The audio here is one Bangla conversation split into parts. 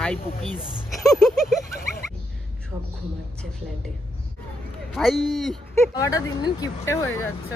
হাই পুকিস সব ঘুমাচ্ছে ফ্ল্যাটে। হাই খাওয়াটা দিন দিন কিপটে হয়ে যাচ্ছে।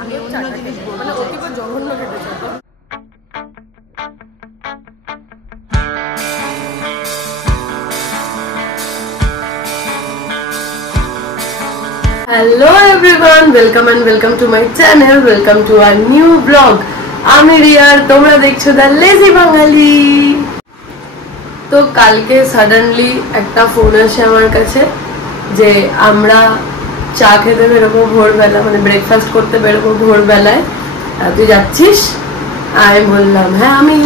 আমি অন্য জিনিস মানে অতিব জঘন্য খেতেছে। Hello everyone, welcome to my channel, welcome to our new vlog. আমি রিয়া, তোমরা দেখছো দ্য লেজি বাঙালি। তো কালকে সাডেনলি একটা ফোন আসে আমার কাছে যে আমরা চা খেতে বেরোবো ভোরবেলা, মানে ব্রেকফাস্ট করতে বেরোবো ভোরবেলায়, তুই যাচ্ছিস? আমি বললাম হ্যাঁ আমি।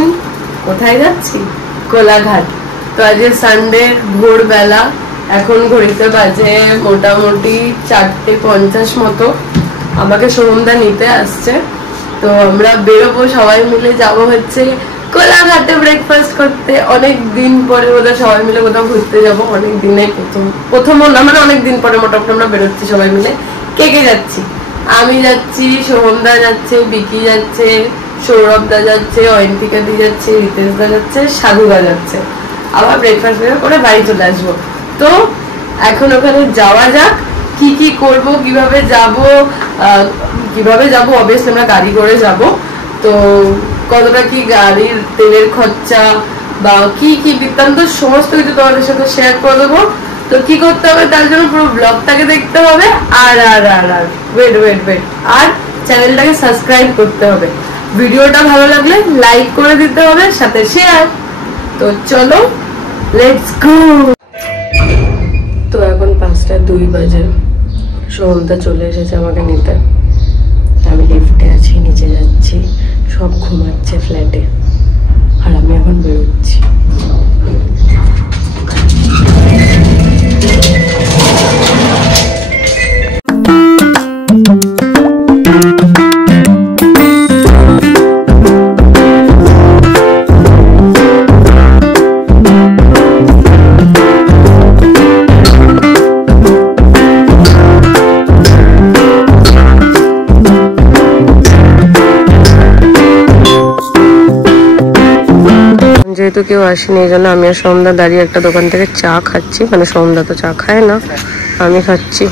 কোথায় যাচ্ছি? কোলাঘাট। তো আজকে সানডে ভোরবেলা, এখন ঘড়িতে বাজে মোটামুটি 4:50 মতো, আমাকে সোমদা নিতে আসছে। তো আমরা বেরোবো, সবাই মিলে যাব হচ্ছে কোলাঘাটে ব্রেকফাস্ট করতে। অনেক দিন পরে বোধহয় সবাই মিলে কোথাও ঘুরতে যাবো, অনেক দিনে প্রথমও না, মানে অনেক দিন পরে মোটামুটি আমরা বেরোচ্ছি সবাই মিলে। কে কে যাচ্ছি? আমি যাচ্ছি, সোমদা যাচ্ছে, বিকি যাচ্ছে, সৌরভদা যাচ্ছে, অয়ন্তিকা দি যাচ্ছে, রিতেশদা যাচ্ছে, সাধুদা যাচ্ছে। আবার ব্রেকফাস্ট করে বাড়ি চলে আসবো। তো এখন ওখানে যাওয়া যাক, কি কি করব, কিভাবে যাব অবভিয়াসলি আমরা গাড়ি করে যাব। তো কতটা কি গাড়ির তেলের খরচা বা কি কি বৃত্তান্ত সমস্ত কিছু তোমাদের সাথে শেয়ার করে দেবো। তো কি করতে হবে তার জন্য পুরো ব্লগটাকে দেখতে হবে। আর ওয়েট আর চ্যানেলটাকে সাবস্ক্রাইব করতে হবে। ভিডিওটা ভালো লাগলে লাইক করে দিতে হবে, সাথে শেয়ার। তো চলো লেটস গো। তো এখন 5:02 বাজে, সোমদা চলে এসেছে আমাকে নিতে। আমি লিফটে আছি, নিচে যাচ্ছি, সব ঘুমাচ্ছে ফ্ল্যাটে, আর আমি এখন বেরোচ্ছি। যেহেতু কেউ আসেনি, এই জন্য আমি আর সোমদা দাঁড়িয়ে একটা দোকান থেকে চা খাচ্ছি। মানে সোমদা তো চা খায় না, আমি খাচ্ছি।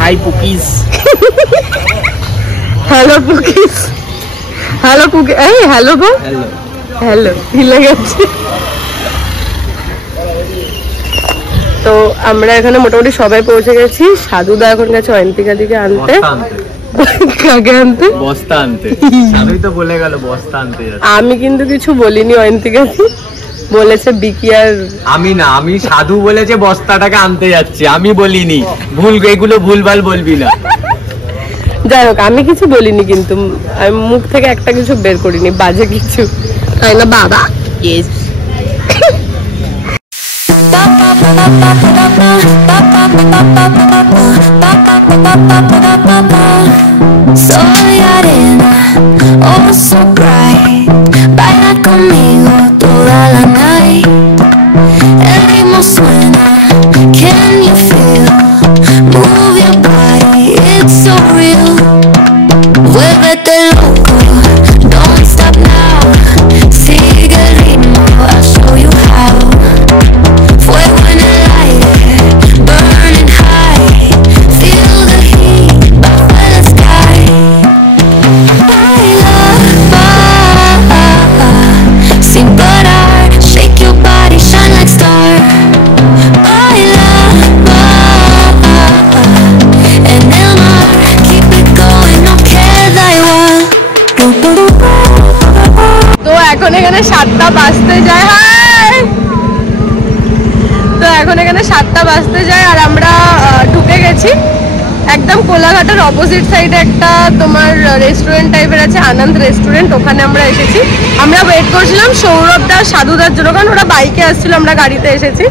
হাই পুকিস হ্যালো পুকিস, হ্যালো পুকি, এই হ্যালো গো, হ্যালো হিলে গেছে। তো আমরা এখানে মোটামুটি সবাই পৌঁছে গেছি। সাধুদা এখন গেছে অয়ন্তিকা দিকে আনতে। কাকে আনতে? বস্তা আনতে। সাধুই তো বলে গেল বস্তা আনতে যাচ্ছে। আমি কিন্তু কিছু বলিনি, অয়ন্তিকা বলেছে বিকি আর আমি না, আমি সাধু বলেছে বস্তাটাকে আনতে যাচ্ছি, আমি বলিনি। এগুলো ভুলভাল বলবি না। যাই হোক, আমি কিছু বলিনি, কিন্তু আমি মুখ থেকে একটা কিছু বের করিনি বাজে কিছু, তাই না বাবা? Yes. Soy arena, oh so bright. Baila conmigo toda la night. El ritmo suena, can you feel? Move your body, it's so real. Vuélvete loco, don't stop now. Sigue el ritmo, I'll show you how. Fuego en el aire, burning high. Feel the heat, bajo el sky. Baila, baila, sin parar. Shake your body, shine like star. Baila, baila, en el mar. Keep it going, no queda igual. তো এখন এখানে 7টা বাজতে যায়। তো এখন এখানে 7টা বাজতে যায়, আর আমরা ঢুকে গেছি একদম কোলাঘাটের অপোজিট সাইডে একটা তোমার রেস্টুরেন্ট টাইপের আছে, আনন্দ রেস্টুরেন্ট। ওখানে আমরা এসেছি। আমরা ওয়েট করছিলাম সৌরভদা সাধুদার জন্য, কারণ ওরা বাইকে আসছিল, আমরা গাড়িতে এসেছি।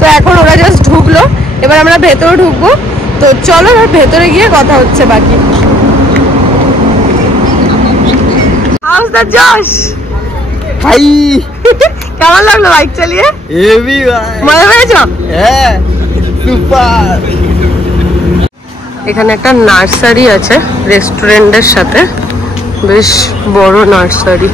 তো এখন ওরা জাস্ট ঢুকলো, এবার আমরা ভেতরে ঢুকবো। তো চলো ভেতরে গিয়ে কথা হচ্ছে বাকি। How's the Josh? হাই কেমন লাগলো বাইক চালিয়ে? হেভি ভাই, মজা পেয়েছো? হ্যাঁ সুপার। এখানে একটা নার্সারি আছে রেস্টুরেন্টের সাথে, বেশ বড় নার্সারি।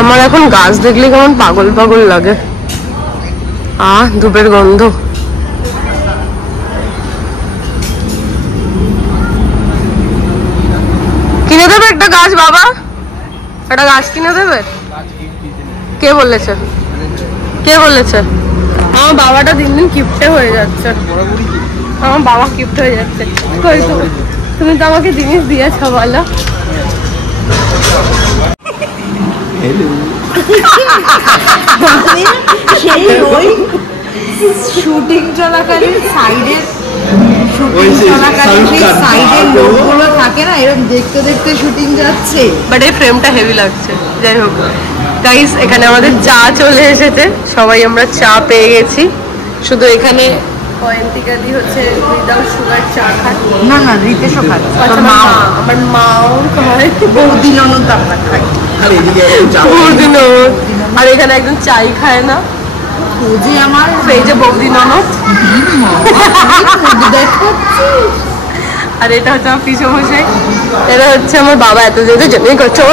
আমার এখন গাছ দেখলে কেমন পাগল পাগল লাগে। ধূপের গন্ধ। কিনে দেবে একটা গাছ বাবা? একটা গাছ কিনে দেবে? কে বলেছে? কে বলেছে? আমার বাবাটা দিন দিন কিপ্টে হয়ে যাচ্ছে। আমার বাবা কিপ্ট হয়ে যাচ্ছে। কই তুমি তো আমাকে জিনিস দিয়েছ বলো। শুটিং চলাকালীন সাইডের লোকগুলো থাকে না, এরকম দেখতে দেখতে শুটিং যাচ্ছে। বাট এই ফ্রেমটা হেভি লাগছে। যাই হোক গাইস, এখানে আমাদের চা চলে এসেছে, সবাই আমরা চা পেয়ে গেছি। শুধু এখানে অয়ন্তিকাদি হচ্ছে উইদাউট সুগার চা খায়। না না, রিতেশও খাচ্ছে, আমার মাও খায়, বৌদি ননদ আমরা খাই। বৌদি ননদ। আর এখানে একজন চাই খায় না, ও যে আমার এই যে বৌদি ননদ। আর এটা হচ্ছে আমার পিছু মশাই, এটা হচ্ছে আমার বাবা। এত যেতে জন্য করছো।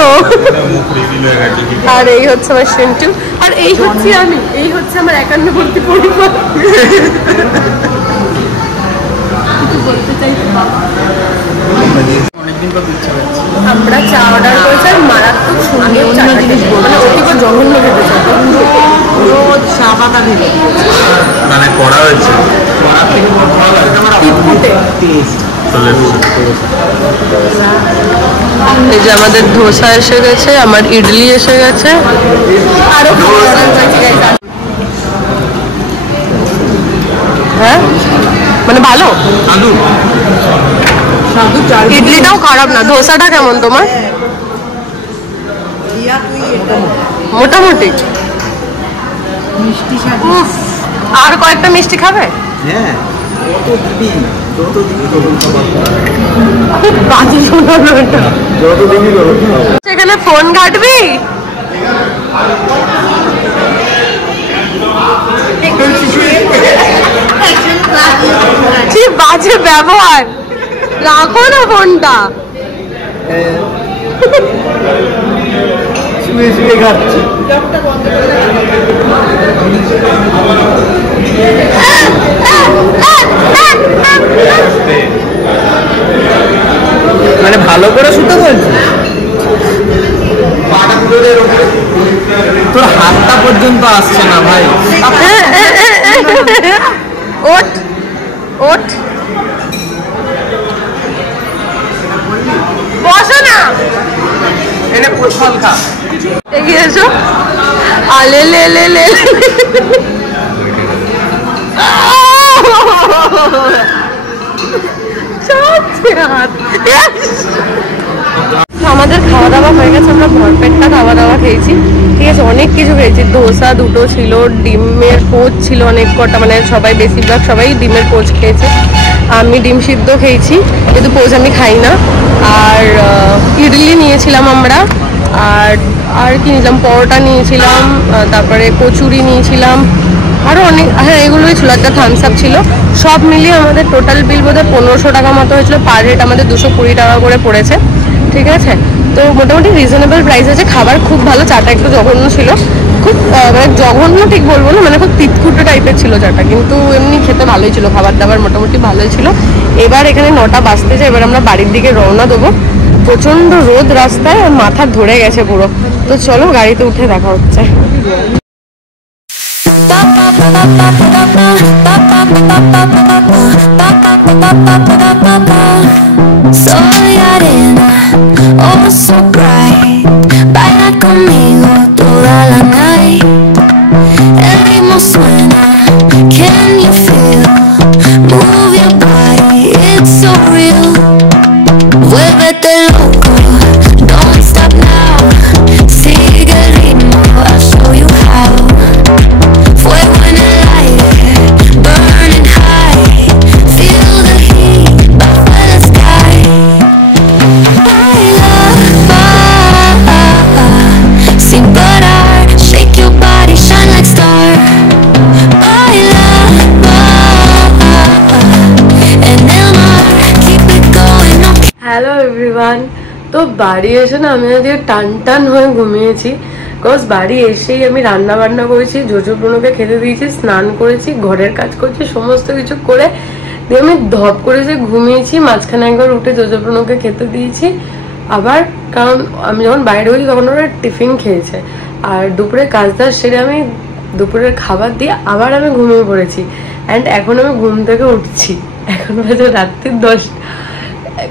আর এই হচ্ছে আমার সেন্টু, আর এই হচ্ছে আমি, এই হচ্ছে আমার 51 পরিবার। কিছু বলতে চাইছি বাবা? আমরা চা অর্ডার করেছি, মারাত্মক সুন্দর চা জিনিস, মানে অতিকর জঘন্য খেতে চাই। পুরো চা পাতা দিলে মানে করা হয়েছে এই যে আমাদের ধোসা এসে গেছে, আমার ইডলি এসে গেছে, আরো হ্যাঁ মানে ভালো। ইডলিটাও খারাপ না। ধোসাটা কেমন তোমার? মোটামুটি। মিষ্টি সাথে আর কয়েকটা মিষ্টি খাবে? হ্যাঁ বাজে শোনালো এটা। সেখানে ফোন ঘাটবি? কি বাজে ব্যবহার, রাখো না ফোনটা। মানে ভালো করে শুতে বলছি, তোর হাতটা পর্যন্ত আসছে না ভাই। ওঠ ওঠ, বসো না, এনে ফল খা। এগিয়ে এসো। আলে লে লে লে আমাদের খাওয়া দাওয়া হয়ে গেছে, আমরা ভরপেটটা খাওয়া দাওয়া খেয়েছি। ঠিক আছে, অনেক কিছু খেয়েছি। ধোসা দুটো ছিল, ডিমের পোচ ছিল অনেক কটা, মানে সবাই বেশিরভাগ সবাই ডিমের পোচ খেয়েছে। আমি ডিম সিদ্ধ খেয়েছি, কিন্তু পোচ আমি খাই না। আর ইডলি নিয়েছিলাম আমরা, আর কি নিয়েছিলাম, পরোটা নিয়েছিলাম, তারপরে কচুরি নিয়েছিলাম, আরও অনেক, হ্যাঁ এগুলোই ছিল, একটা থামস আপ ছিল। সব মিলিয়ে আমাদের টোটাল বিল বোধহয় 1500 টাকা মতো হয়েছিল। পার হেড আমাদের 220 টাকা করে পড়েছে। ঠিক আছে, তো মোটামুটি রিজনেবল প্রাইস আছে। খাবার খুব ভালো, চাটা একটু জঘন্য ছিল, খুব মানে জঘন্য ঠিক বলবো না, মানে খুব তিতকুটে টাইপের ছিল চাটা, কিন্তু এমনি খেতে ভালোই ছিল, খাবার দাবার মোটামুটি ভালোই ছিল। এবার এখানে 9টা বাজতেছে, এবার আমরা বাড়ির দিকে রওনা দেবো। প্রচণ্ড রোদ রাস্তায়, আর মাথা ধরে গেছে পুরো। তো চলো গাড়িতে উঠে দেখা হচ্ছে। Soy arena, oh so bright. Baila conmigo toda la night. El ritmo suena, can you feel? Move your body, it's so real. Vuélvete loco, don't stop now. Sigue el ritmo, I'll show you how. Fuego en el aire, burning high. Feel the heat, everyone. তো বাড়ি এসে না আমি আজকে টান টান হয়ে ঘুমিয়েছি। বিকজ বাড়ি এসেই আমি রান্না বান্না করেছি, জোজো ব্রুনোকে খেতে দিয়েছি, স্নান করেছি, ঘরের কাজ করছি, সমস্ত কিছু করে দিয়ে আমি ধপ করে যে ঘুমিয়েছি। মাঝখানে একবার উঠে জোজো ব্রুনোকে খেতে দিয়েছি আবার, কারণ আমি যখন বাইরে হয়েছি তখন ওরা টিফিন খেয়েছে। আর দুপুরে কাজ টাজ সেরে আমি দুপুরের খাবার দিয়ে আবার আমি ঘুমিয়ে পড়েছি। অ্যান্ড এখন আমি ঘুম থেকে উঠছি, এখন বাজে রাত্রির 10টা,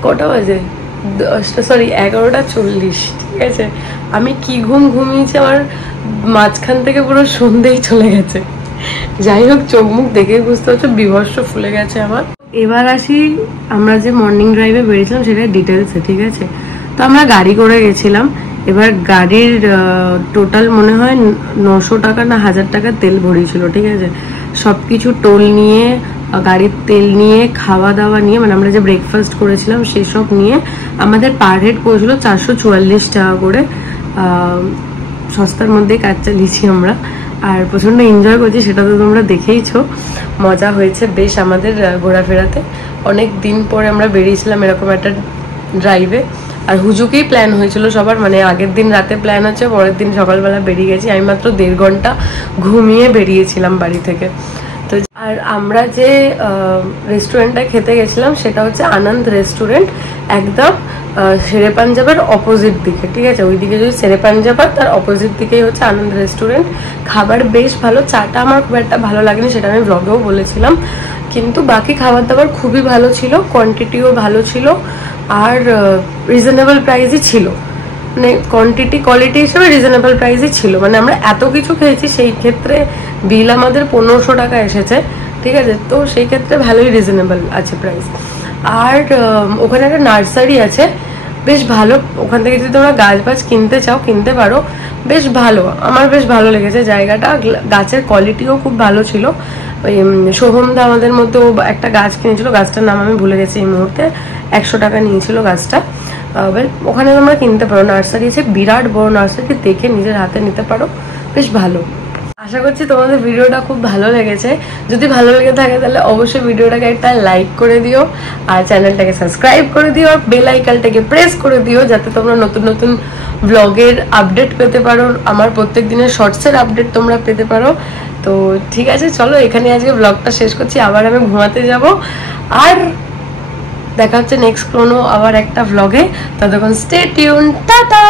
কটা বাজে 10টা, সরি 11:40। ঠিক আছে, আমি কি ঘুমিয়েছি আমার মাঝখান থেকে পুরো সন্ধ্যেই চলে গেছে। যাই হোক, চোখ মুখ দেখেই বুঝতে হচ্ছে বিভৎস ফুলে গেছে আমার। এবার আসি আমরা যে মর্নিং ড্রাইভে বেরিয়েছিলাম সেটা ডিটেলসে। ঠিক আছে, তো আমরা গাড়ি করে গেছিলাম। এবার গাড়ির টোটাল মনে হয় 900 টাকা না 1000 টাকা তেল ভরিয়েছিল। ঠিক আছে, সব কিছু টোল নিয়ে, গাড়ির তেল নিয়ে, খাওয়া দাওয়া নিয়ে, মানে আমরা যে ব্রেকফাস্ট করেছিলাম সেসব নিয়ে আমাদের পার হেড পড়েছিল 444 টাকা করে। সস্তার মধ্যেই কাজ চালিয়েছি আমরা, আর প্রচণ্ড এনজয় করছি, সেটা তো তোমরা দেখেইছো। মজা হয়েছে বেশ আমাদের ঘোরাফেরাতে। অনেক দিন পরে আমরা বেরিয়েছিলাম এরকম একটা ড্রাইভে। আর হুজুকেই প্ল্যান হয়েছিল সবার, মানে আগের দিন রাতে প্ল্যান হচ্ছে, পরের দিন সকালবেলা বেরিয়ে গেছি। আমি মাত্র 1.5 ঘন্টা ঘুমিয়ে বেরিয়েছিলাম বাড়ি থেকে। তো আর আমরা যে রেস্টুরেন্টটা খেতে গেছিলাম সেটা হচ্ছে আনন্দ রেস্টুরেন্ট, একদম শেরে পাঞ্জাবের অপোজিট দিকে। ঠিক আছে, ওইদিকে যদি শেরে পাঞ্জাব তার অপোজিট দিকেই হচ্ছে আনন্দ রেস্টুরেন্ট। খাবার বেশ ভালো, চাটা আমার খুব একটা ভালো লাগেনি, সেটা আমি ব্লগেও বলেছিলাম। কিন্তু বাকি খাবার দাবার খুবই ভালো ছিল, কোয়ান্টিটিও ভালো ছিল, আর রিজনেবল প্রাইসই ছিল। মানে কোয়ান্টিটি কোয়ালিটি হিসেবে রিজনেবল প্রাইসই ছিল। মানে আমরা এত কিছু খেয়েছি, সেই ক্ষেত্রে বিল আমাদের 1500 টাকা এসেছে। ঠিক আছে, তো সেই ক্ষেত্রে ভালোই রিজনেবল আছে প্রাইস। আর ওখানে একটা নার্সারি আছে, বেশ ভালো। ওখান থেকে যদি তোমরা গাছ বাছ কিনতে চাও কিনতে পারো, বেশ ভালো। আমার বেশ ভালো লেগেছে জায়গাটা, গাছের কোয়ালিটিও খুব ভালো ছিল। ওই সোহমদা আমাদের মধ্যে একটা গাছ কিনেছিল, গাছটার নাম আমি ভুলে গেছি এই মুহূর্তে। 100 টাকা নিয়েছিল গাছটা। ওখানে তোমরা কিনতে পারো, নার্সারি আছে, বিরাট বড় নার্সারি, দেখে নিজের হাতে নিতে পারো, বেশ ভালো। আশা করছি তোমাদের ভিডিওটা খুব ভালো লেগেছে। যদি ভালো লেগে থাকে তাহলে অবশ্যই ভিডিওটাকে একটা লাইক করে দিও, আর চ্যানেলটাকে সাবস্ক্রাইব করে দিও, আর বেল আইকনটাকে প্রেস করে দিও, যাতে তোমরা নতুন নতুন ব্লগের আপডেট পেতে পারো, আমার প্রত্যেক দিনের শর্টসের আপডেট তোমরা পেতে পারো। তো ঠিক আছে, চলো এখানে আজকে ব্লগটা শেষ করছি, আবার আমি ঘুমাতে যাব। আর দেখা হচ্ছে নেক্সট কোনো আবার একটা ব্লগে। ততক্ষণ স্টে টিউন, টাটা।